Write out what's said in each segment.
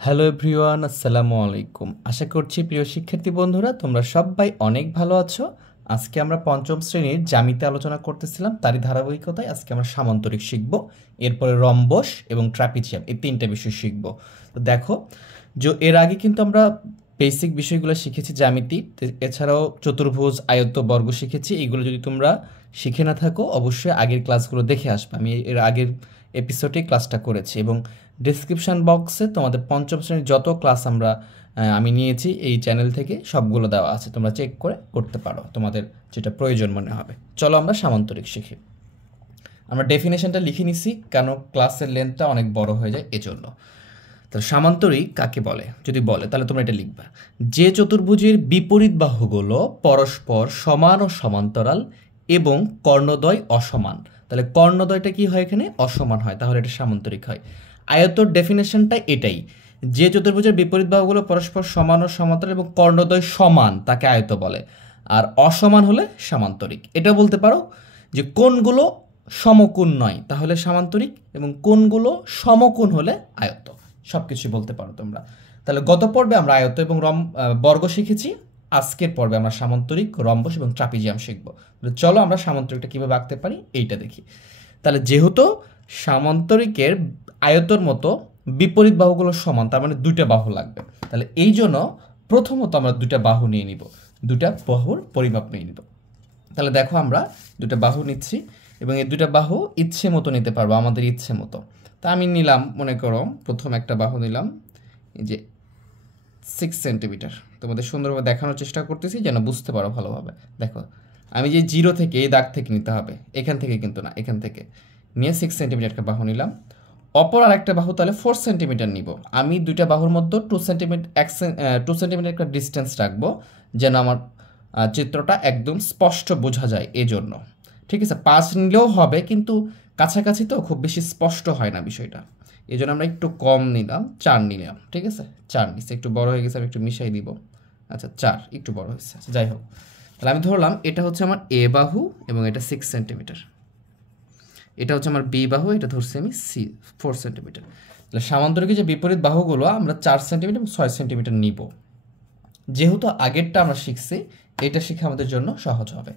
Hello everyone, আসসালামু আলাইকুম। আশা করছি প্রিয় শিক্ষার্থী বন্ধুরা তোমরা সবাই অনেক ভালো আছো। আজকে আমরা পঞ্চম শ্রেণীর জ্যামিতি আলোচনা করতেছিলাম, তারই ধারাবাহিকতায় আজকে আমরা সামান্তরিক শিখব। এরপরে রম্বস এবং ট্রাপিজিয়াম এই তিনটা বিষয় শিখব। তো দেখো, যে এর আগে কিন্তু আমরা বেসিক বিষয়গুলো শিখেছি জ্যামিতি, এছাড়াও চতুর্ভুজ, আয়ত্ত, বর্গ শিখেছি। এইগুলো যদি তোমরা শিখে না থাকো অবশ্যই আগের ক্লাসগুলো দেখে আসবে। আমি এর আগের এপিসোডে ক্লাসটা করেছি এবং ডিসক্রিপশান বক্সে তোমাদের পঞ্চম শ্রেণীর যত ক্লাস আমি নিয়েছি এই চ্যানেল থেকে সবগুলো দেওয়া আছে, তোমরা চেক করে করতে পারো তোমাদের যেটা প্রয়োজন মনে হবে। চলো আমরা সামান্তরিক শিখি। আমরা ডেফিনেশনটা লিখে নিছি, কেন ক্লাসের লেন্থটা অনেক বড় হয়ে যায় এজন্য। তাহলে সামান্তরিক কাকে বলে যদি বলে তাহলে তোমরা এটা লিখবা, যে চতুর্ভুজের বিপরীত বাহুগুলো পরস্পর সমান ও সমান্তরাল এবং কর্ণদ্বয় অসমান। তাহলে কর্ণদ্বয়টা কি হয়, এখানে অসমান হয়, তাহলে এটা সামান্তরিক হয়। আয়তর ডেফিনেশনটা এটাই, যে চতুর্ভুজের বিপরীত বাহুগুলো পরস্পর সমান ও সমান্তরাল এবং কর্ণদ্বয় সমান তাকে আয়ত বলে, আর অসমান হলে সামান্তরিক। এটা বলতে পারো যে কোণগুলো সমকোণ নয় তাহলে সামান্তরিক, এবং কোণগুলো সমকোণ হলে আয়ত। সব কিছুই বলতে পারো তোমরা। তাহলে গত পর্বে আমরা আয়ত এবং বর্গ শিখেছি, আজকের পর্বে আমরা সামান্তরিক, রম্বস এবং ট্রাপিজিয়াম শিখব। চলো আমরা সামান্তরিকটা কীভাবে আঁকতে পারি এইটা দেখি। তাহলে যেহেতু সামান্তরিকের আয়তর মতো বিপরীত বাহুগুলো সমান, তার মানে দুইটা বাহু লাগবে। তাহলে এই জন্য প্রথমত আমরা দুইটা বাহু নিয়ে নিব, দুইটা বাহুর পরিমাপ নিয়ে নিব। তাহলে দেখো আমরা দুটো বাহু নিচ্ছি এবং এই দুটো বাহু ইচ্ছে মতো নিতে পারবো, আমাদের ইচ্ছে মতো। তা আমি নিলাম, মনে করো প্রথম একটা বাহু নিলাম এই যে 6 সেন্টিমিটার। তোমাদের সুন্দরভাবে দেখানোর চেষ্টা করতেছি যেন বুঝতে পারো ভালোভাবে। দেখো আমি যে জিরো থেকে এই দাগ থেকে নিতে হবে, এখান থেকে কিন্তু না, এখান থেকে নিয়ে 6 সেন্টিমিটার একটা বাহু নিলাম। অপর আরেকটা বাহু তাহলে 4 সেন্টিমিটার নিব। আমি দুইটা বাহুর মধ্যে 2 সেন্টিমিটার 2 সেন্টিমিটার একটা ডিস্টেন্স রাখবো যেন আমার চিত্রটা একদম স্পষ্ট বোঝা যায় এজন্য। ঠিক আছে, 5 নিলেও হবে, কিন্তু কাছাকাছি তো খুব বেশি স্পষ্ট হয় না বিষয়টা, এই জন্য আমরা একটু কম নিলাম, 4 নিলাম। ঠিক আছে, 4 নিচ্ছে, একটু বড় হয়ে গেছে, আমি একটু মিশাই দিব। আচ্ছা 4 একটু বড় হয়েছে, আচ্ছা যাই হোক। তাহলে আমি ধরলাম এটা হচ্ছে আমার এ বাহু এবং এটা 6 সেন্টিমিটার, এটা হচ্ছে আমার বি বাহু, এটা ধরছি আমি 4 সেন্টিমিটার। তাহলে সামান্তরিকের যে বিপরীত বাহুগুলো আমরা 4 সেন্টিমিটার এবং 6 সেন্টিমিটার নিব। যেহেতু আগেরটা আমরা শিখছি, এটা শিখে আমাদের জন্য সহজ হবে।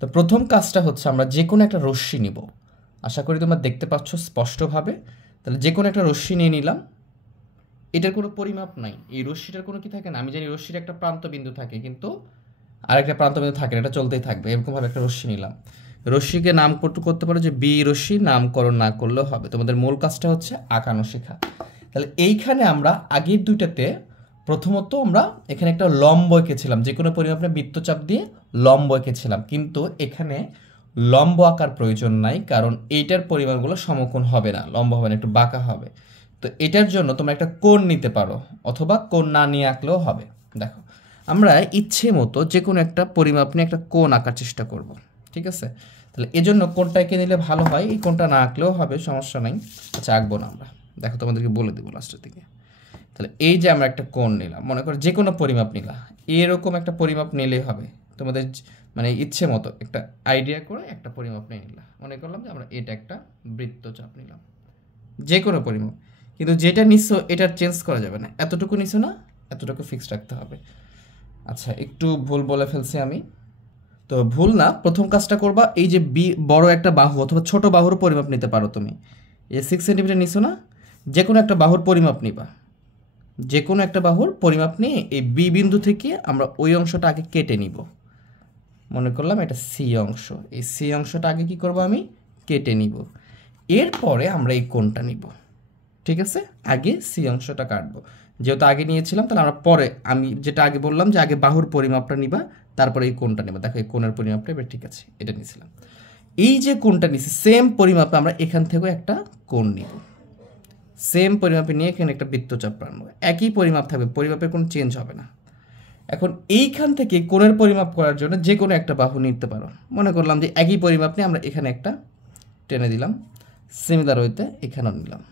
তো প্রথম কাজটা হচ্ছে আমরা যে কোনো একটা রশ্মি নিব। আশা করি তোমরা দেখতে পাচ্ছ স্পষ্টভাবে। তাহলে যে কোনো একটা রশ্মি নিয়ে নিলাম, এটার কোনো পরিমাপ নাই, এই রশ্মিটার কোনো কি থাকে না, আমি জানি রশ্মির একটা প্রান্ত বিন্দু থাকে কিন্তু আরেকটা প্রান্ত বিন্দু থাকে না, এটা চলতেই থাকবে। এরকমভাবে একটা রশ্মি নিলাম, রশ্মিকে নাম করতে পারো যে বি রশ্মি, নামকরণ না করলেও হবে। তোমাদের মূল কাজটা হচ্ছে আঁকানো শেখা। তাহলে এইখানে আমরা আগের দুইটাতে প্রথমত আমরা এখানে একটা লম্ব এঁকেছিলাম, যে কোনো পরিমাপে বৃত্তচাপ দিয়ে লম্ব এঁকেছিলাম, কিন্তু এখানে লম্ব আঁকার প্রয়োজন নাই, কারণ এইটার পরিমাণগুলো সমকোণ হবে না, লম্ব হবে না, একটু বাঁকা হবে। তো এটার জন্য তোমরা একটা কোণ নিতে পারো, অথবা কোণ না নিয়ে আঁকলেও হবে। দেখো আমরা ইচ্ছে মতো যে কোনো একটা পরিমাপ নিয়ে একটা কোণ আঁকার চেষ্টা করব। ঠিক আছে, তাহলে এজন্য কোণটা এঁকে নিলে ভালো হয়, এই কোণটা না আঁকলেও হবে, সমস্যা নাই। আচ্ছা আঁকবো না আমরা, দেখো তোমাদেরকে বলে দেবো লাস্টের দিকে। তাহলে এই যে আমরা একটা কোণ নিলাম, মনে করো যে কোনো পরিমাপ নিলাম, এরকম একটা পরিমাপ নিলেই হবে। তোমাদের মানে ইচ্ছে মতো একটা আইডিয়া করে একটা পরিমাপ নিয়ে নিলাম, মনে করলাম যে আমরা এটা একটা বৃত্তচাপ নিলাম, যে কোনো পরিমাপ, কিন্তু যেটা নিচ্ছ এটা চেঞ্জ করা যাবে না, এতটুকু নিচ্ছ না, এতটুকু ফিক্সড রাখতে হবে। আচ্ছা একটু ভুল বলে ফেলছি আমি, তো ভুল না, প্রথম কাজটা করবা, এই যে বি বড় একটা বাহু অথবা ছোট বাহুর পরিমাপ নিতে পারো তুমি। এই 6 সেন্টিমিটার নিছো না, যে কোনো একটা বাহুর পরিমাপ নিবা, যে কোনো একটা বাহুর পরিমাপ নিয়ে এই বি বিন্দু থেকে আমরা ওই অংশটা আগে কেটে নিব। মনে করলাম এটা সি অংশ, এই সি অংশটা আগে কি করব আমি কেটে নিব, এরপরে আমরা এই কোণটা নিব। ঠিক আছে, আগে সি অংশটা কাটবো, যেহেতু আগে নিয়েছিলাম তাহলে আমরা পরে, আমি যেটা আগে বললাম যে আগে বাহুর পরিমাপটা নিবা, তারপরে এই কোণটা নেবা। দেখো এই কোণের পরিমাপটা এবার ঠিক আছে, এটা নিয়েছিলাম। এই যে কোণটা নিছি সেম পরিমাপে আমরা এখান থেকেও একটা কোণ নিব, সেম পরিমাপে নিয়ে এখানে একটা বৃত্তচাপ টানবো, একই পরিমাপ থাকবে, পরিমাপের কোনো চেঞ্জ হবে না। এখন এইখান থেকে কোণের পরিমাপ করার জন্য যে কোনো একটা বাহু নিতে পারো, মনে করলাম যে একই পরিমাপ নিয়ে আমরা এখানে একটা টেনে দিলাম, সিমিলার ওয়েতে এখানেও নিলাম।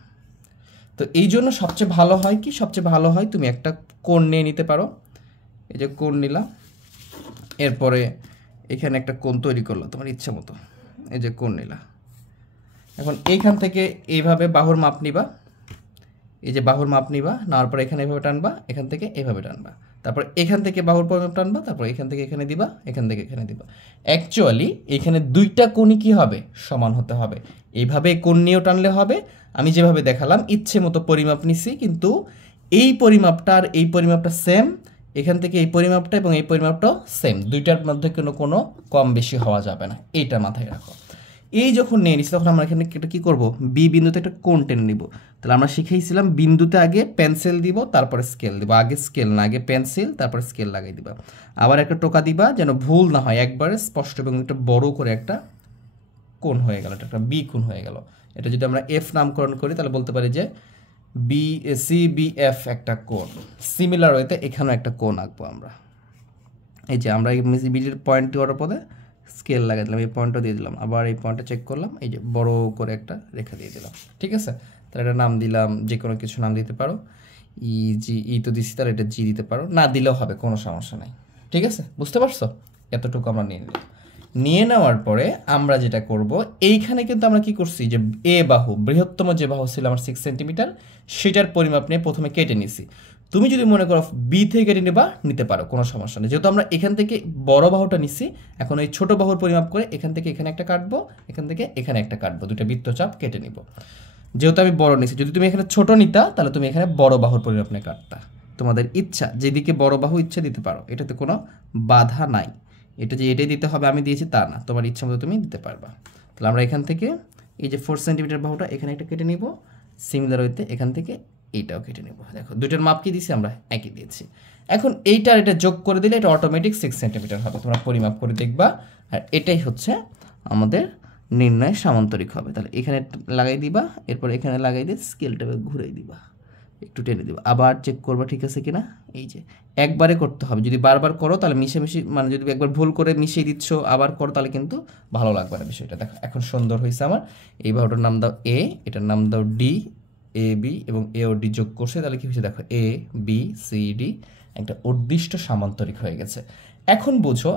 তো এই জন্য সবচেয়ে ভালো হয় কি, সবচেয়ে ভালো হয় তুমি একটা কোণ নিয়ে নিতে পারো। এই যে কোণ নিলাম, এরপরে এখানে একটা কোণ তৈরি করলো তোমার ইচ্ছে মতো, এই যে কোণ নিলা। এখন এইখান থেকে এইভাবে বাহুর মাপ নিবা, এই যে বাহুর মাপ নিবা, নেওয়ার পরে এখানে এভাবে টানবা, এখান থেকে এভাবে টানবা, তারপর এখান থেকে বাহুর পরিমাপ টানবা, তারপর এখান থেকে এখানে দিবা, এখান থেকে এখানে দিবা। অ্যাকচুয়ালি এখানে দুইটা কোণই কি হবে, সমান হতে হবে। এইভাবে কোণ নিয়েও টানলে হবে। আমি যেভাবে দেখালাম ইচ্ছে মতো পরিমাপ নিছি, কিন্তু এই পরিমাপটা আর এই পরিমাপটা সেম, এখান থেকে এই পরিমাপটা এবং এই পরিমাপটাও সেম, দুইটার মধ্যে কোনো কম বেশি হওয়া যাবে না, এইটা মাথায় রাখো। এই যখন নিয়ে নিচ্ছি তখন আমরা এখানে এটা কী করবো, বি বিন্দুতে একটা কোণ টেনে নিব। তাহলে আমরা শিখেছিলাম বিন্দুতে আগে পেন্সিল দিব, তারপরে স্কেল দিব, আগে স্কেল না, আগে পেন্সিল তারপরে স্কেল লাগাই দিবা। আবার একটা টোকা দিবা যেন ভুল না হয়, একবারে স্পষ্ট এবং একটা বড় করে একটা কোণ হয়ে গেল, এটা একটা বি কোণ হয়ে গেল। এটা যদি আমরা এফ নামকরণ করি তাহলে বলতে পারি যে বি সি বি এফ একটা কোণ। সিমিলার ওয়েতে এখানেও একটা কোণ আঁকবো আমরা। এই যে আমরা এই বিডির পয়েন্ট দেওয়ার পরে স্কেল লাগাই দিলাম, এই পয়েন্টটা দিয়ে দিলাম, আবার এই পয়েন্টটা চেক করলাম, এই যে বড় করে একটা রেখা দিয়ে দিলাম। ঠিক আছে, তাহলে এটা নাম দিলাম, যে কোনো কিছু নাম দিতে পারো, ই জি, ই তো দিচ্ছি, তাহলে এটা জি দিতে পারো, না দিলেও হবে, কোনো সমস্যা নাই। ঠিক আছে, বুঝতে পারছো? এতটুকু আমরা নিয়ে নিলাম। নিয়ে নেওয়ার পরে আমরা যেটা করব, এইখানে কিন্তু আমরা কি করছি, যে এ বাহু, বৃহত্তম যে বাহু ছিল আমার 6 সেন্টিমিটার, সেটার পরিমাপ নিয়ে প্রথমে কেটে নিছি। তুমি যদি মনে করো বি থেকে কেটে নিতে পারো, কোনো সমস্যা নেই। যেহেতু আমরা এখান থেকে বড় বাহুটা নিছি, এখন এই ছোট বাহুর পরিমাপ করে এখান থেকে এখানে একটা কাটবো, এখান থেকে এখানে একটা কাটবো, দুটো বৃত্তচাপ কেটে নিব। যেহেতু আমি বড় নিছি, যদি তুমি এখানে ছোট নিতা তাহলে তুমি এখানে বড় বাহুর পরিমাপ নিয়ে কাটতা। তোমাদের ইচ্ছা, যেদিকে বড় বাহু ইচ্ছা দিতে পারো, এটাতে কোনো বাধা নাই। এটা যে এটাই দিতে হবে আমি দিয়েছি তা না, তোমার ইচ্ছা মতো তুমি দিতে পারবা। তাহলে আমরা এখান থেকে এই যে 4 সেন্টিমিটার বাহুটা এখানে একটা কেটে নিব, সিমিলার হইতে এখান থেকে এইটাও কেটে নেব। দেখো দুইটার মাপ কি দিয়েছি আমরা, একই দিয়েছি। এখন এইটার এটা যোগ করে দিলে এটা অটোমেটিক 6 সেন্টিমিটার হবে, তোমরা পরিমাপ করে দেখবা। আর এটাই হচ্ছে আমাদের নির্ণয় সামান্তরিক হবে। তাহলে এখানে লাগাই দিবা, এরপর এখানে লাগাই দিয়ে স্কেলটাকে ঘুরাই দিবা, একটু টেনে দিবা, আবার চেক করবা ঠিক আছে কিনা। এই যে একবারে করতে হবে, যদি বারবার করো তাহলে মিশামিশি, মানে যদি একবার ভুল করে মিশিয়ে দিচ্ছ আবার করো তাহলে কিন্তু ভালো লাগবে না বিষয়টা। দেখো এখন সুন্দর হয়েছে আমার। এই বাহুটার নাম দাও এ, এটার নাম দাও ডি, এ বি এবং এ ও ডি যোগ করছে, তাহলে কি হয়েছে দেখো, এ বি সি ডি একটা উদ্দিষ্ট সামান্তরিক হয়ে গেছে। এখন বুঝো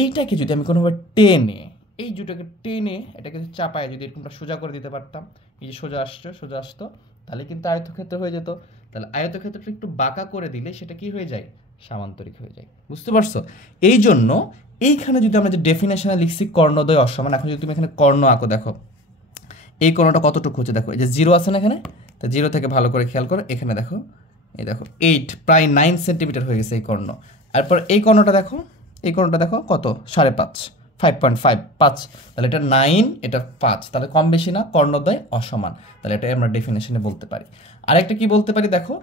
এইটাকে যদি আমি কোনোভাবে টেনে, এই দুটোকে টেনে এটাকে চাপায় যদি এরকমটা সোজা করে দিতে পারতাম, এই যে সোজা আসতো, তাহলে কিন্তু আয়তক্ষেত্র হয়ে যেত। তাহলে আয়তক্ষেত্রটা একটু বাঁকা করে দিলে সেটা কি হয়ে যায়, সামান্তরিক হয়ে যায়। বুঝতে পারছো? এই জন্য এইখানে যদি আমরা যে ডেফিনেশনে লিখছি কর্ণদ্বয় অসমান, এখন যদি তুমি এখানে কর্ণ আঁকো, দেখো এই কর্ণটা কতটুকু হচ্ছে, দেখো এই যে 0 আছে না এখানে, তা 0 থেকে ভালো করে খেয়াল করো, এখানে দেখো এই দেখো 8 প্রায় 9 সেন্টিমিটার হয়ে গেছে এই কর্ণ। তারপর এই কর্ণটা দেখো, এই কর্ণটা দেখো কত, 5.5, 5.5, তাহলে এটা 9, এটা 5, তাহলে কম বেশি না, কর্ণদ্বয় অসমান। তাহলে এটা আমরা ডেফিনেশনে বলতে পারি। আরেকটা কি বলতে পারি, দেখো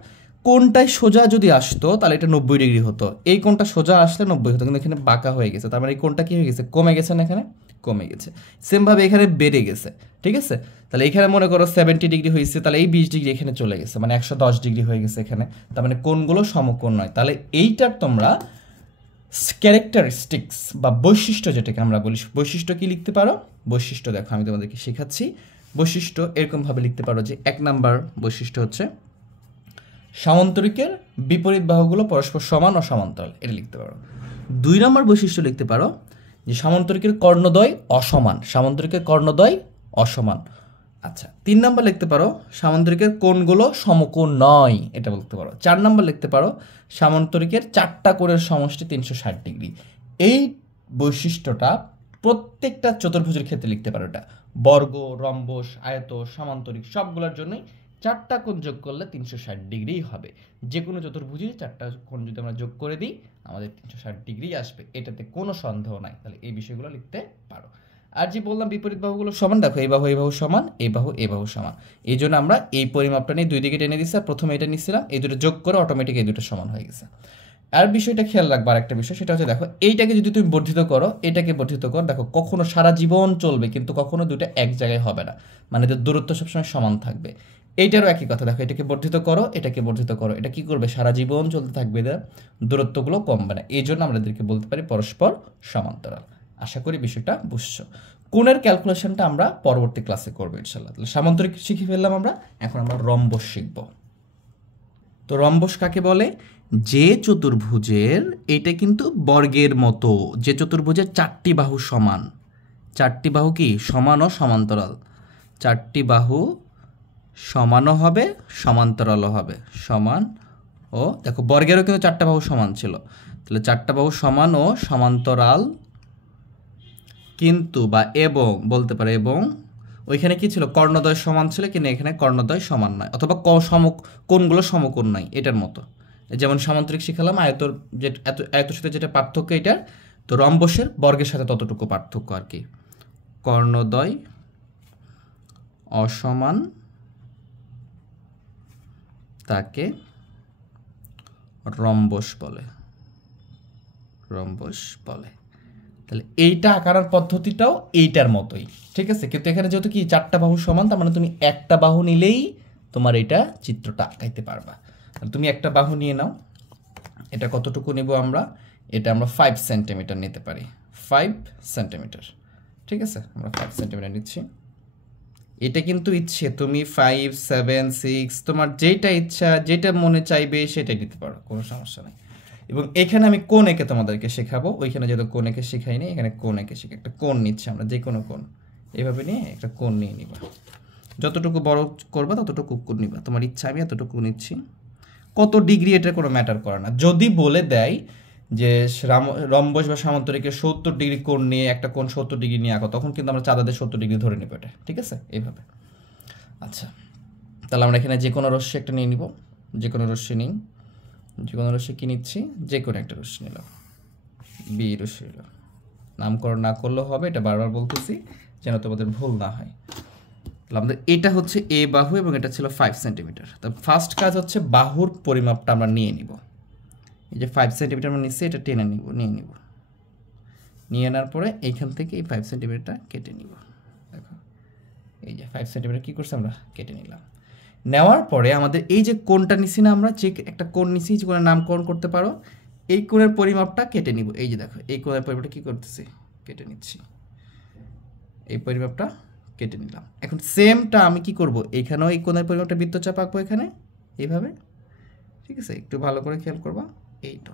কোণটায় সোজা যদি আসতো তাহলে এটা 90 ডিগ্রি হতো, এই কোণটা সোজা আসলে 90 হতো, কিন্তু এখানে বাঁকা হয়ে গেছে, তার মানে এই কোণটা কি হয়ে গেছে, কমে গেছে না, এখানে কমে গেছে। সেমভাবে এখানে বেড়ে গেছে। ঠিক আছে, তাহলে এখানে মনে করো 70 ডিগ্রি হয়েছে, তাহলে এই 20 ডিগ্রি এখানে চলে গেছে, মানে 110 ডিগ্রি হয়ে গেছে এখানে, তার মানে কোণগুলো সমকোণ নয়। তাহলে এইটার তোমরা ক্যারেক্টারিস্টিক্স বা বৈশিষ্ট্য যেটাকে আমরা বলি, বৈশিষ্ট্য কি লিখতে পারো, বৈশিষ্ট্য দেখো আমি তোমাদেরকে শেখাচ্ছি। বৈশিষ্ট্য এরকমভাবে লিখতে পারো যে 1 নাম্বার বৈশিষ্ট্য হচ্ছে সামান্তরিকের বিপরীত বাহুগুলো পরস্পর সমান ও সমান্তরাল, এটা লিখতে পারো। 2 নম্বর বৈশিষ্ট্য লিখতে পারো যে সামান্তরিকের কর্ণদ্বয় অসমান, সামান্তরিকের কর্ণদ্বয় অসমান। আচ্ছা, 3 নম্বর লিখতে পারো সামান্তরিকের কোণগুলো সমকোণ নয়, এটা বলতে পারো। 4 নম্বর লিখতে পারো সামান্তরিকের 4টা কোণের সমষ্টি 360 ডিগ্রি। এই বৈশিষ্ট্যটা প্রত্যেকটা চতুর্ভুজের ক্ষেত্রে লিখতে পারো। এটা বর্গ, রম্বস, আয়ত, সামান্তরিক সবগুলোর জন্যই 4টা কোণ যোগ করলে 360 ডিগ্রি হবে। যে কোনো চতুর্ভুজের 4টা কোণ যদি আমরা যোগ করে দিই আমাদের 360 ডিগ্রি আসবে, এটাতে কোনো সন্দেহ নাই। তাহলে এই বিষয়গুলো লিখতে পারো। আর যে বললাম বিপরীত বাহুগুলো সমান, দেখো এই বাহু সমান, এই বাহু সমান, এই জন্য আমরা এই পরিমাপটা নিয়ে দুই দিকে টেনে দিচ্ছি, আর প্রথমে এটা নিচ্ছিলাম, এই দুটো যোগ করে অটোমেটিক এই দুটো সমান হয়ে গেছে। আর বিষয়টা খেয়াল রাখবার একটা বিষয়, সেটা হচ্ছে দেখো এইটাকে যদি তুমি বর্ধিত করো, এটাকে বর্ধিত করো, দেখো কখনো সারা জীবন চলবে, কিন্তু কখনো দুটো এক জায়গায় হবে না, মানে এদের দূরত্ব সবসময় সমান থাকবে। এইটারও একই কথা, দেখো এটাকে বর্ধিত করো, এটাকে বর্ধিত করো, এটা কি করবে, সারা জীবন চলতে থাকবে, এদের দূরত্বগুলো কমবে না। এই জন্য আমরা এদেরকে বলতে পারি পরস্পর সমান্তরাল। আশা করি বিষয়টা বুঝছো। কোণের ক্যালকুলেশনটা আমরা পরবর্তী ক্লাসে করবো ইনশাল্লাহ। তাহলে সামান্তরিক শিখে ফেললাম আমরা, এখন আমরা রম্বস শিখব। তো রম্বস কাকে বলে, যে চতুর্ভুজের, এটা কিন্তু বর্গের মতো, যে চতুর্ভুজের 4টি বাহু সমান, 4টি বাহু কি সমান ও সমান্তরাল, 4টি বাহু সমানও হবে, সমান্তরালও হবে। সমান ও, দেখো বর্গেরও কিন্তু 4টা বাহু সমান ছিল, তাহলে 4টা বাহু সমান ও সমান্তরাল, কিন্তু বা এবং বলতে পারে, এবং ওইখানে কি ছিল, কর্ণদ্বয় সমান ছিল, কিন্তু এখানে কর্ণদ্বয় সমান নয়, অথবা কোণগুলো সমকোণ নয়, এটার মতো। যেমন সামান্তরিক শিখালাম, আয়তর যে আয়তের সাথে যেটা পার্থক্য এটার, তো রম্বসের বর্গের সাথে ততটুকু পার্থক্য আর কি। কর্ণদ্বয় অসমান তাকে রম্বস বলে, রম্বস বলে। তাহলে এইটা আঁকানোর পদ্ধতিটাও এইটার মতোই, ঠিক আছে, কিন্তু এখানে যেহেতু কি 4টা বাহু সমান, তার মানে তুমি একটা বাহু নিলেই তোমার এটা চিত্রটা আঁকাইতে পারবা। তাহলে তুমি একটা বাহু নিয়ে নাও, এটা কতটুকু নেব আমরা, এটা আমরা 5 সেন্টিমিটার নিতে পারি, 5 সেন্টিমিটার, ঠিক আছে, আমরা 5 সেন্টিমিটার নিচ্ছি। এটা কিন্তু ইচ্ছে, তুমি 5, 7, 6 তোমার যেটা ইচ্ছা, যেটা মনে চাইবে সেটাই নিতে পারো, কোনো সমস্যা নেই। এবং এখানে আমি কোণ এঁকে তোমাদেরকে শেখাবো, ওইখানে যেহেতু কোণ এঁকে শেখাইনি, এখানে কোণ এঁকে শিখে একটা কোণ নিচ্ছি আমরা, যে কোনো কোণ এইভাবে নিয়ে একটা কোণ নিয়ে নিবা, যতটুকু বড় করবা ততটুকু কোণ নিবা, তোমার ইচ্ছা। আমি এতটুকু নিচ্ছি, কত ডিগ্রি এটা কোনো ম্যাটার করে না। যদি বলে দেয় যে রম্বস বা সামান্তরিকের 70 ডিগ্রি কোণ নিয়ে একটা কোণ 70 ডিগ্রি নিয়ে আঁকো, তখন কিন্তু আমরা চাঁদাদের 70 ডিগ্রি ধরে নেব এটা, ঠিক আছে, এইভাবে। আচ্ছা, তাহলে আমরা এখানে যে কোনো রশ্মি একটা নিয়ে নিব, যে কোনো রশ্মি নিই, যে কোনো রশ্মি কি নিচ্ছি, যে কোনো একটা রশ্মি নিলাম, বি রশ্মি নিলাম, নামকরণ না করলেও হবে, এটা বারবার বলতেছি যেন তোমাদের ভুল না হয়। তাহলে আমাদের এটা হচ্ছে এ বাহু এবং এটা ছিল 5 সেন্টিমিটার। তো ফার্স্ট কাজ হচ্ছে বাহুর পরিমাপটা আমরা নিয়ে নিব। এই যে 5 সেন্টিমিটার আমরা নিচ্ছি, এটা টেনে নিব, নিয়ে আনার পরে এইখান থেকে এই 5 সেন্টিমিটারটা কেটে নিব। দেখো এই যে 5 সেন্টিমিটার কী করছে, আমরা কেটে নিলাম। নেওয়ার পরে আমাদের এই যে কোণটা নিছি না, আমরা যে একটা কোণ নিছি, যে কোণের নামকরণ করতে পারো, এই কোণের পরিমাপটা কেটে নিব। এই যে দেখো এই কোণের পরিমাপটা কী করতেছি, কেটে নিচ্ছি, এই পরিমাপটা কেটে নিলাম। এখন সেমটা আমি কি করব, এখানেও এই কোণের পরিমাপটা বৃত্তচাপ আঁকবো এখানে এইভাবে, ঠিক আছে, একটু ভালো করে খেয়াল করবা। এইটা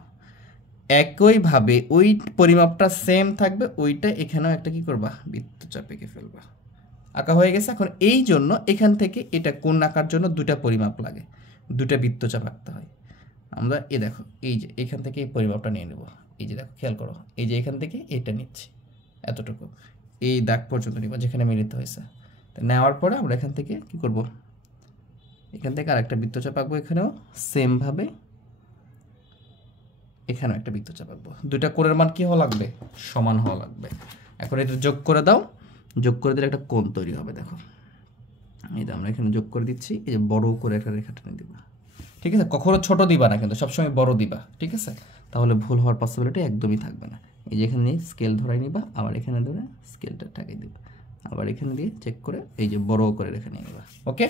একইভাবে ওই পরিমাপটা সেম থাকবে, ওইটা এখানেও একটা কি করবা, বৃত্তচাপ এঁকে ফেলবা। আঁকা হয়ে গেছে। এখন এই জন্য এখান থেকে এটা কোণ আঁকার জন্য 2টা পরিমাপ লাগে, 2টা বৃত্তচাপ আঁকতে হয়। আমরা দেখো এই যে এখান থেকে এই পরিমাপটা নিয়ে নেব, এই যে দেখো খেয়াল করো, এই যে এখান থেকে এটা নিচ্ছি, এতটুকু এই দাগ পর্যন্ত নিব যেখানে মিলিত হয়েছে। তো নেওয়ার পরে আমরা এখান থেকে কি করব, এখান থেকে আরেকটা বৃত্তচাপ আঁকবো, এখানেও সেমভাবে এখানেও একটা বৃত্তচাপ আঁকবো। 2টা কোণের মান কি হওয়া লাগবে, সমান হওয়া লাগবে। এখন এটা যোগ করে দাও, যোগ করে দিলে একটা কোণ তৈরি হবে। দেখো এই যে আমরা এখানে যোগ করে দিচ্ছি, এই যে বড় করে একটা রেখা টেনে দিবা, ঠিক আছে, কখনো ছোট দিবা না, কিন্তু সবসময় বড় দিবা, ঠিক আছে, তাহলে ভুল হওয়ার পসিবিলিটি একদমই থাকবে না। এই যে এখানে স্কেল ধরাই নিবা, আবার এখানে ধরে স্কেলটা ঠাকিয়ে দিবা, আবার এখানে দিয়ে চেক করে এই যে বড় করে রেখে নিয়ে নিবা। ওকে,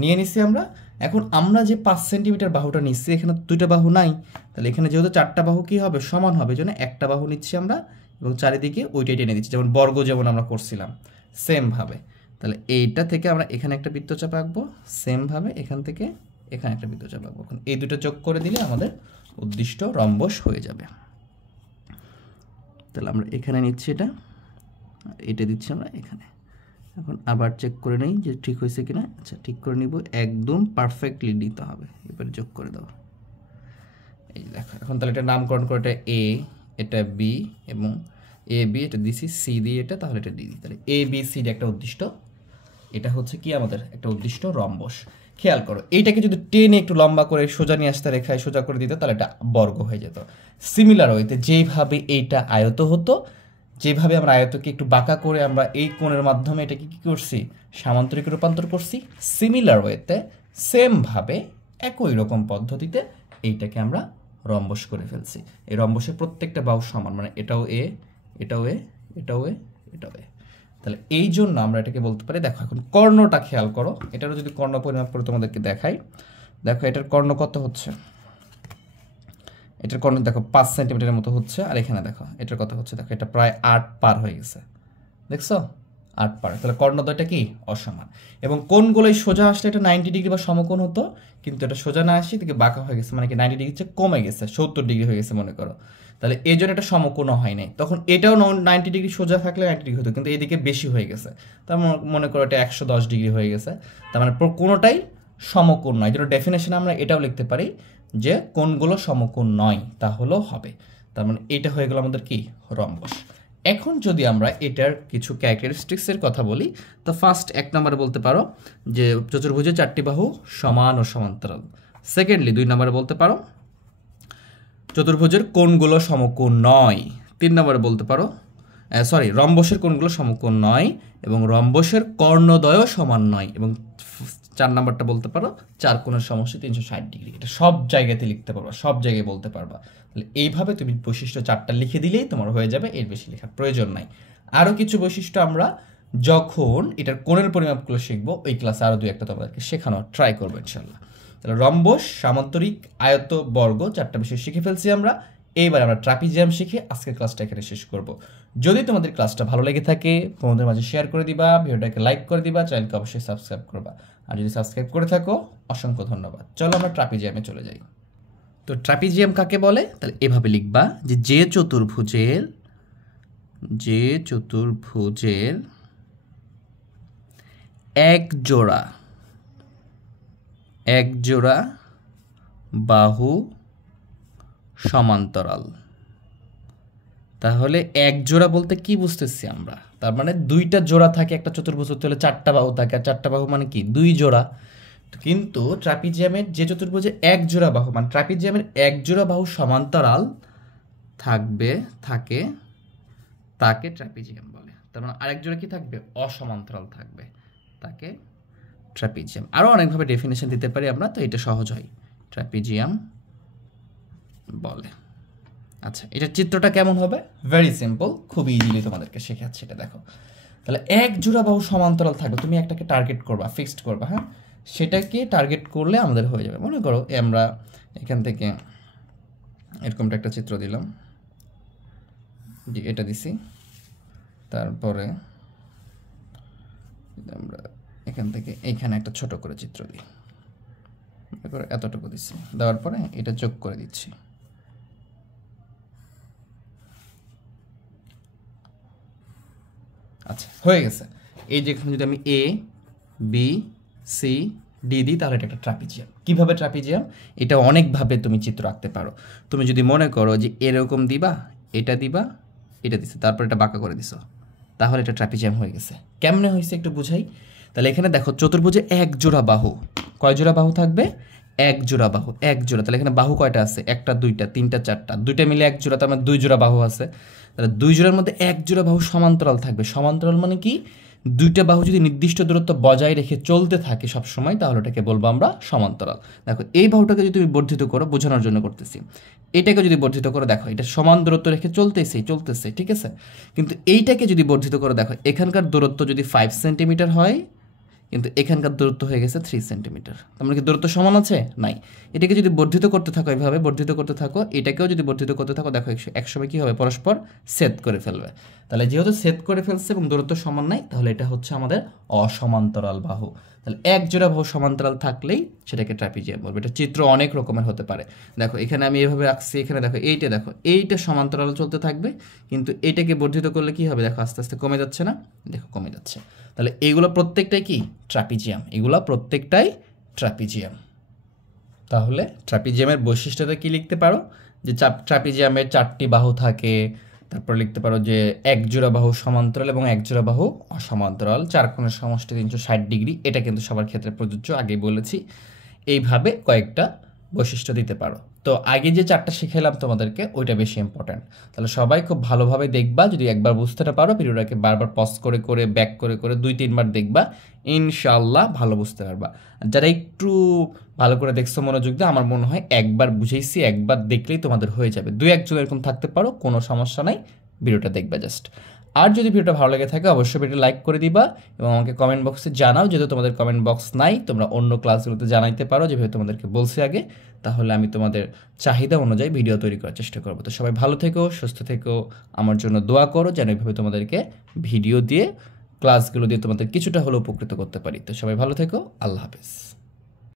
নিয়ে নিচ্ছি আমরা। এখন আমরা যে 5 সেন্টিমিটার বাহুটা নিচ্ছি, এখানে 2টা বাহু নাই, তাহলে এখানে যেহেতু 4টা বাহু কি হবে, সমান হবে, এই জন্য একটা বাহু নিচ্ছি আমরা এবং চারিদিকে ওইটাই টেনে দিচ্ছি, যেমন বর্গ যেমন আমরা করছিলাম সেমভাবে। তাহলে এইটা থেকে আমরা এখানে একটা বৃত্তচাপ আঁকবো, সেমভাবে এখান থেকে এখানে একটা বৃত্তচাপ আঁকবো। এখন এই দুটো যোগ করে দিলে আমাদের উদ্দিষ্ট রম্বস হয়ে যাবে। তাহলে আমরা এখানে নিচ্ছি এটা, এটা দিচ্ছি আমরা এখানে। এখন আবার চেক করে নেই যে ঠিক হয়েছে কিনা। আচ্ছা, ঠিক করে নিব, একদম পারফেক্টলি নিতে হবে। এবারে যোগ করে দাও, এই দেখো। এখন তাহলে এটা নামকরণ করে, এটা এ, এটা বি, এবং এ বি এটা দিছি, সি দিয়ে এটা, তাহলে এটা ডি দিই। তাহলে এ বি সি ডি একটা উদ্দিষ্ট, এটা হচ্ছে কি আমাদের একটা উদ্দিষ্ট রম্বস। খেয়াল করো, এইটাকে যদি টেনে একটু লম্বা করে সোজা নিয়ে আসতে, রেখায় সোজা করে দিতে, তাহলে এটা বর্গ হয়ে যেত। সিমিলার ওয়েতে যেভাবে এইটা আয়ত হতো, যেভাবে আমরা আয়তকে একটু বাঁকা করে আমরা এই কোণের মাধ্যমে এটাকে কী করছি, সামান্তরিক রূপান্তর করছি, সিমিলার ওয়েতে সেমভাবে একই রকম পদ্ধতিতে এইটাকে আমরা রম্বস করে ফেলছি। এই রম্বসের প্রত্যেকটা বাহু সমান, মানে এটাও এ, এটাও এ, এটাও এ, এটাও এ। তাহলে এই জন্য আমরা এটাকে বলতে পারি, দেখো এখন কর্ণটা খেয়াল করো, এটারও যদি কর্ণ পরিমাপ করে তোমাদেরকে দেখাই, দেখো এটার কর্ণ কত হচ্ছে, এটার কর্ণ দেখো 5 সেন্টিমিটারের মতো হচ্ছে, আর এখানে দেখো এটার কত হচ্ছে, দেখো এটা প্রায় 8 পার হয়ে গেছে, দেখছো 8 পারে। তাহলে কর্ণদ্বয়টা কি অসমান, এবং কোণগুলোই সোজা আসলে এটা 90 ডিগ্রি বা সমকোণ হতো, কিন্তু এটা সোজা না আসে এদিকে বাঁকা হয়ে গেছে, মানে কি 90 ডিগ্রি চেয়ে কমে গেছে, 70 ডিগ্রি হয়ে গেছে মনে করো। তাহলে এই জন্য এটা সমকোণও হয় নাই। তখন এটাও 90 ডিগ্রি সোজা থাকলে 90 ডিগ্রি হতো, কিন্তু এদিকে বেশি হয়ে গেছে, তার মনে করো এটা 110 ডিগ্রি হয়ে গেছে। তার মানে কোনোটাই সমকোণ নয়। যেটা ডেফিনেশনে আমরা এটাও লিখতে পারি যে কোণগুলো সমকোণ নয়, তাহলেও হবে। তার মানে এটা হয়ে গেল আমাদের কি রম্বস। এখন যদি আমরা এটার কিছু ক্যারেক্টারিস্টিক্সের কথা বলি, তো ফার্স্ট 1 নম্বরে বলতে পারো যে চতুর্ভুজের 4টি বাহু সমান ও সমান্তরাল। সেকেন্ডলি 2 নম্বরে বলতে পারো চতুর্ভুজের কোণগুলো সমকোণ নয়। 3 নম্বরে বলতে পারো রম্বসের কোণগুলো সমকোণ নয় এবং রম্বসের কর্ণদ্বয়ও সমান নয়। এবং 4 নম্বরটা বলতে পারো চার কোণের সমষ্টি 360 ডিগ্রি। এটা সব জায়গাতে লিখতে পারবা, সব জায়গায় বলতে পারবা। তাহলে এইভাবে তুমি বৈশিষ্ট্য 4টা লিখে দিলেই তোমার হয়ে যাবে, এর বেশি লেখার প্রয়োজন নাই। আরও কিছু বৈশিষ্ট্য আমরা যখন এটার কোণের পরিমাপগুলো শিখবো ওই ক্লাসে আরও 2-1টা তোমাদেরকে শেখানো ট্রাই করবো ইনশাল্লাহ। তাহলে রম্বস, সামান্তরিক, আয়ত, বর্গ 4টা বিষয় শিখে ফেলছি আমরা। এইবার আমরা ট্রাপিজিয়াম শিখে আজকের ক্লাসটা এখানে শেষ করব। যদি তোমাদের ক্লাসটা ভালো লেগে থাকে তোমাদের মাঝে শেয়ার করে দিবা, ভিডিওটাকে লাইক করে দিবা, চ্যানেলকে অবশ্যই সাবস্ক্রাইব করবা। আর যদি সাবস্ক্রাইব করে থাকো অসংখ্য ধন্যবাদ। চলো আমরা ট্রাপিজিয়ামে চলে যাই। তো ট্রাপিজিয়াম কাকে বলে? তাহলে এভাবে লিখবা যে চতুর্ভুজের এক জোড়া বাহু সমান্তরাল। তাহলে এক জোড়া বলতে কি বুঝতেছি আমরা? তার মানে 2টা জোড়া থাকে একটা চতুর্ভুজ হতে হলে 4টা বাহু থাকে, আর 4টা বাহু মানে কি 2 জোড়া। কিন্তু ট্রাপিজিয়ামের যে চতুর্ভুজে এক জোড়া বাহু, মানে ট্রাপিজিয়ামের এক জোড়া বাহু সমান্তরাল থাকে তাকে ট্রাপিজিয়াম বলে। তার মানে আরেক জোড়া কি থাকবে? অসমান্তরাল থাকবে, তাকে ট্রাপিজিয়াম। আরও অনেকভাবে ডেফিনেশন দিতে পারি আমরা, তো এটা সহজ হয়, ট্রাপিজিয়াম বলে। আচ্ছা, এটার চিত্রটা কেমন হবে? ভেরি সিম্পল, খুবই ইজিলি তোমাদেরকে শেখাচ্ছি। এটা দেখো, তাহলে এক জোড়া বাহু সমান্তরাল থাকবে, তুমি একটাকে টার্গেট করবা, ফিক্সড করবা, হ্যাঁ, সেটাকে টার্গেট করলে আমাদের হয়ে যাবে। মনে করো আমরা এখান থেকে এরকমটা একটা চিত্র দিলাম, যে এটা দিছি, তারপরে আমরা এখান থেকে এইখানে একটা ছোট করে চিত্র দিই, এতটুকু দিচ্ছি, দেওয়ার পরে এটা যোগ করে দিচ্ছি। আচ্ছা, হয়ে গেছে। এই যে এখানে যদি আমি এ বি সি ডি দিই তাহলে এটা একটা ট্রাপিজিয়াম। কীভাবে ট্রাপিজিয়াম? এটা অনেকভাবে তুমি চিত্র আঁকতে পারো। তুমি যদি মনে করো যে এরকম দিবা, এটা দিবা, এটা দিছো, তারপর এটা বাঁকা করে দিছো, তাহলে এটা ট্রাপিজিয়াম হয়ে গেছে। কেমনে হয়েছে একটু বুঝাই। তাহলে এখানে দেখো চতুর্ভুজে এক জোড়া বাহু, কয় জোড়া বাহু থাকবে? এক জোড়া বাহু, এক জোড়া। তাহলে এখানে বাহু কয়টা আছে? 1টা 2টা 3টা 4টা, 2টা মিলে এক জোড়া, তার মানে 2 জোড়া বাহু আছে। তাহলে 2 জোড়ার মধ্যে এক জোড়া বাহু সমান্তরাল থাকবে। সমান্তরাল মানে কি? 2টা বাহু যদি নির্দিষ্ট দূরত্ব বজায় রেখে চলতে থাকে সবসময়, তাহলে ওটাকে বলবো আমরা সমান্তরাল। দেখো এই বাহুটাকে যদি তুমি বর্ধিত করো, বোঝানোর জন্য করতেছি, এটাকে যদি বর্ধিত করো, দেখো এটা সমান দূরত্ব রেখে চলতেছে, ঠিক আছে। কিন্তু এইটাকে যদি বর্ধিত করো, দেখো এখানকার দূরত্ব যদি 5 সেন্টিমিটার হয়, কিন্তু এখানকার দূরত্ব হয়ে গেছে 3 সেন্টিমিটার। তার মানে কি দূরত্ব সমান আছে? নাই। এটাকে যদি বর্ধিত করতে থাকো, এইভাবে বর্ধিত করতে থাকো, এটাকেও যদি বর্ধিত করতে থাকো, দেখো একসময় কী হবে? পরস্পর ছেদ করে ফেলবে। তাহলে যেহেতু ছেদ করে ফেলছে এবং দূরত্ব সমান নাই, তাহলে এটা হচ্ছে আমাদের অসমান্তরাল বাহু। তাহলে এক জোড়া বাহু সমান্তরাল থাকলেই সেটাকে ট্রাপিজিয়াম বলবে। এটা চিত্র অনেক রকমের হতে পারে। দেখো এখানে আমি এভাবে রাখছি, এখানে দেখো এইটা সমান্তরাল চলতে থাকবে, কিন্তু এইটাকে বর্ধিত করলে কি হবে? দেখো আস্তে আস্তে কমে যাচ্ছে না? দেখো কমে যাচ্ছে। তাহলে এইগুলো প্রত্যেকটাই কি? ট্রাপিজিয়াম। এগুলো প্রত্যেকটাই ট্রাপিজিয়াম। তাহলে ট্রাপিজিয়ামের বৈশিষ্ট্যটা কি লিখতে পারো? যে ট্রাপিজিয়ামের 4টি বাহু থাকে। তারপর লিখতে পারো যে এক জোড়া বাহু সমান্তরাল এবং এক জোড়া বাহু অসমান্তরাল, চার কোণের সমষ্টি 360 ডিগ্রি। এটা কিন্তু সবার ক্ষেত্রে প্রযোজ্য, আগেই বলেছি। এইভাবে কয়েকটা বৈশিষ্ট্য দিতে পারো। তো আগে যে 4টা শিখাইলাম তোমাদেরকে, ওইটা বেশি ইম্পর্ট্যান্ট। তাহলে সবাই খুব ভালোভাবে দেখবা। যদি একবার বুঝতে না পারো, ভিডিওটাকে বারবার পজ করে করে ব্যাক করে করে 2-3 বার দেখবা, ইনশাআল্লাহ ভালো বুঝতে পারবা। যারা একটু ভালো করে দেখছো মনোযোগ দিয়ে, আমার মনে হয় একবার বুঝাইছি, একবার দেখলেই তোমাদের হয়ে যাবে। 2-1 এরকম থাকতে পারো, কোনো সমস্যা নাই, ভিডিওটা দেখবা জাস্ট। আর যদি ভিডিওটা ভালো লেগে থাকে অবশ্যই ভিডিও লাইক করে দিবা এবং আমাকে কমেন্ট বক্সে জানাও। যেহেতু তোমাদের কমেন্ট বক্স নাই, তোমরা অন্য ক্লাসগুলোতে জানাইতে পারো, যেভাবে তোমাদেরকে বলছি আগে। তাহলে আমি তোমাদের চাহিদা অনুযায়ী ভিডিও তৈরি করার চেষ্টা করবো। তো সবাই ভালো থেকো, সুস্থ থেকো, আমার জন্য দোয়া করো যেন এইভাবে তোমাদেরকে ভিডিও দিয়ে ক্লাসগুলো দিয়ে তোমাদের কিছুটা হলেও উপকৃত করতে পারি। তো সবাই ভালো থেকো, আল্লাহ হাফেজ।